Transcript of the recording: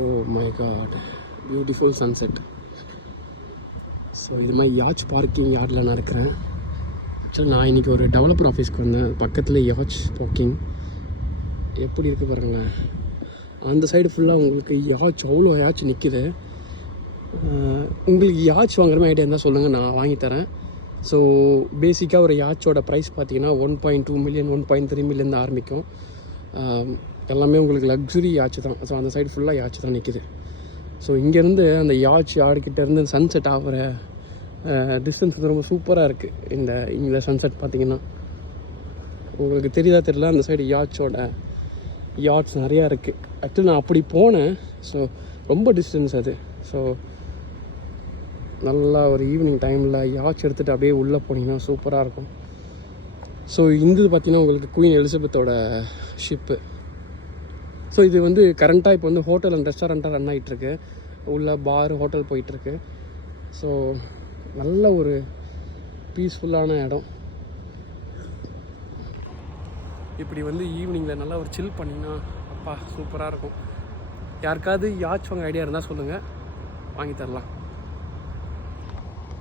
O my God, beautiful sunset. So இது மாதிரி யாச் parking யார்டில் நான் இருக்கிறேன். ஆக்சுவலாக நான் இன்றைக்கி ஒரு டெவலப்பர் ஆஃபீஸ்க்கு வந்தேன். பக்கத்தில் யாச் பார்க்கிங் எப்படி இருக்குது பாருங்களேன். அந்த சைடு ஃபுல்லாக உங்களுக்கு யாச், அவ்வளோ யாச் நிற்கிது. உங்களுக்கு யாச் வாங்குற மாதிரி ஐடியா இருந்தால் சொல்லுங்கள், நான் வாங்கித்தரேன். ஸோ பேசிக்காக ஒரு யாச்சோட ப்ரைஸ் பார்த்தீங்கன்னா 1.2 மில்லியன் 1.3 மில்லியன் தான் ஆரம்பிக்கும். எல்லாமே உங்களுக்கு லக்ஸுரி யாச்சு தான். ஸோ அந்த சைடு ஃபுல்லாக யாச்சு தான் நிற்கிது. ஸோ இங்கேருந்து அந்த யாச் யார்கிட்டேருந்து சன்செட் ஆகிற டிஸ்டன்ஸ் வந்து ரொம்ப சூப்பராக இருக்குது. இந்த சன்செட் பார்த்திங்கன்னா உங்களுக்கு தெரியுதா தெரியல, அந்த சைடு யாட்ஸ் நிறையா இருக்குது. ஆக்சுவலி நான் அப்படி போனேன். ஸோ ரொம்ப டிஸ்டன்ஸ் அது. ஸோ நல்லா ஒரு ஈவினிங் டைமில் யாட்ச் எடுத்துகிட்டு அப்படியே உள்ளே போனீங்கன்னா சூப்பராக இருக்கும். ஸோ இது பார்த்திங்கன்னா உங்களுக்கு குயின் எலிசபெத்தோட ஷிப்பு. ஸோ இது வந்து கரண்ட்டாக இப்போ வந்து ஹோட்டல் அண்ட் ரெஸ்டாரண்ட்டாக ரன் ஆகிட்டுருக்கு. உள்ள பார் ஹோட்டல் போயிட்டுருக்கு. ஸோ நல்ல ஒரு பீஸ்ஃபுல்லான இடம். இப்படி வந்து ஈவினிங்கில் நல்லா ஒரு சில் பண்ணிங்கன்னா அப்பா சூப்பராக இருக்கும். யாருக்காவது யாச் வாங்க ஐடியா இருந்தால் சொல்லுங்கள், வாங்கி தரலாம்.